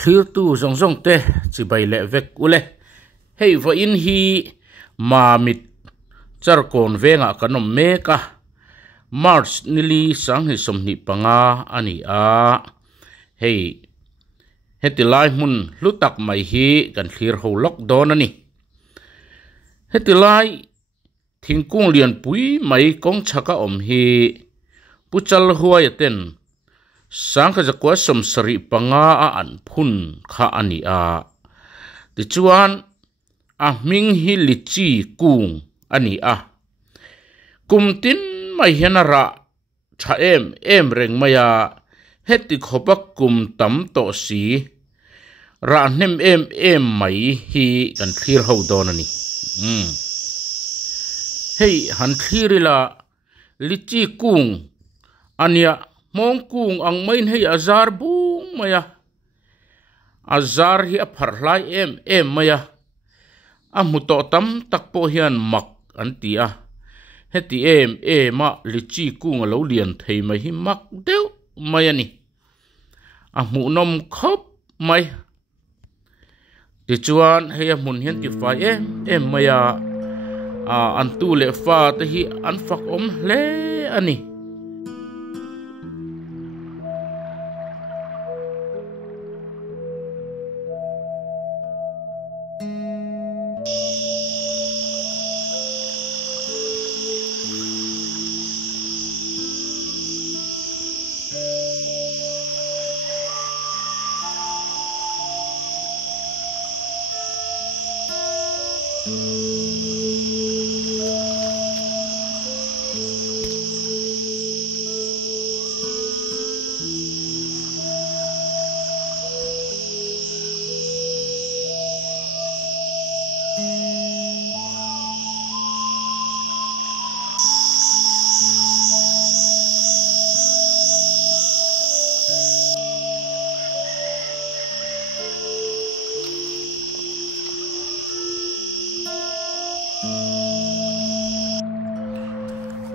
clear tu zong zong te chi bai le vek ule hei va in hi ma mit char kon venga kanom meka March nili sang hi somni panga ani a hei hetilai mun lutak mai hi kan clear ho lok don ani hetilai thingkung lian pui mai kong chaka om hi puchal huai ten sang kha zakwa som sari panga a an phun kha ani a ti chuan a ming hi lichi kung ani a kumtin mai hianara tha em reng maya heti khopak kum tam to si ra nem em mai hi kan thlir ho don ani hei han thirila lichi kung ania mong kung ang main hei azar bung maya azar hi a pharlai em maya a muto tam takpo hian mak anti a heti ma lichi kung lo lian thei mai hi mak deu mai ani a mu nom khop mai ti chuan hei a mun hian ti fai em maya an tu le fa te hi an fak om hle ani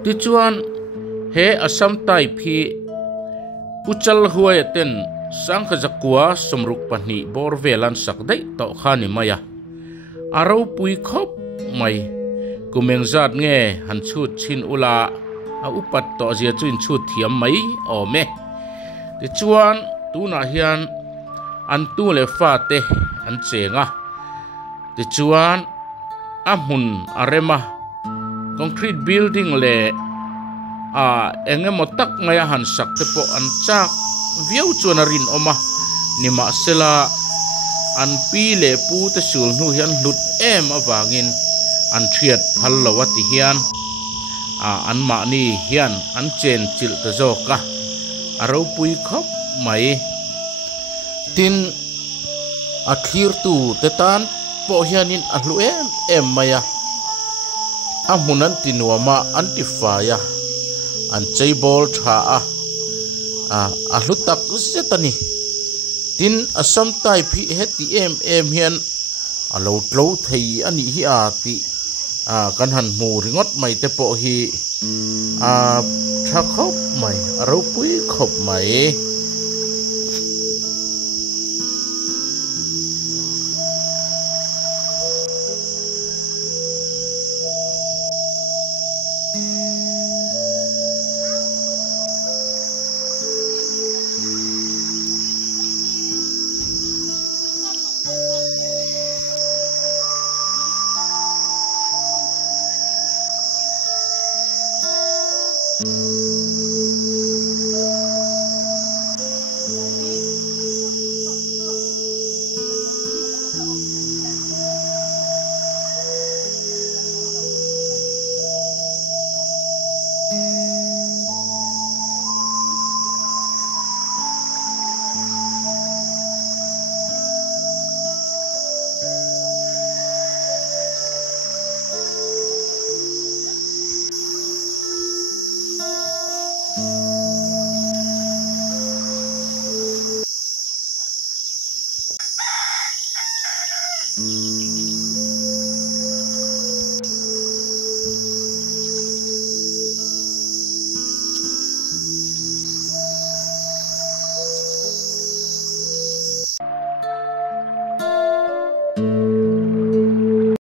ti chuan he asam tai phi puchal huai ten sang kha zakwa somruk pani bor velan sak dai to khani maya aro pui khop mai kumeng zat nge han chut chin ula a upat to zia chuin chut thiam mai o me ti chuan tu na hian an tu le fa te an chenga ti chuan a mun arema concrete building le enge motak maya han sak te po an chak viau chuan rin oma nima sela an pi le pu te sul nu hian lut em awangin an thiat phal lawati hian an ma ni hian an chen chil te zoka aro pui khop mai tin a thir tu te tan po hianin a hlu em maya amunan tinuama antifaya an chaibol tha a hlutak setani tin asam tai phi heti em hian alo tlo thei ani hi ti kan han mu ringot mai te po hi tha khop mai aro pui khop mai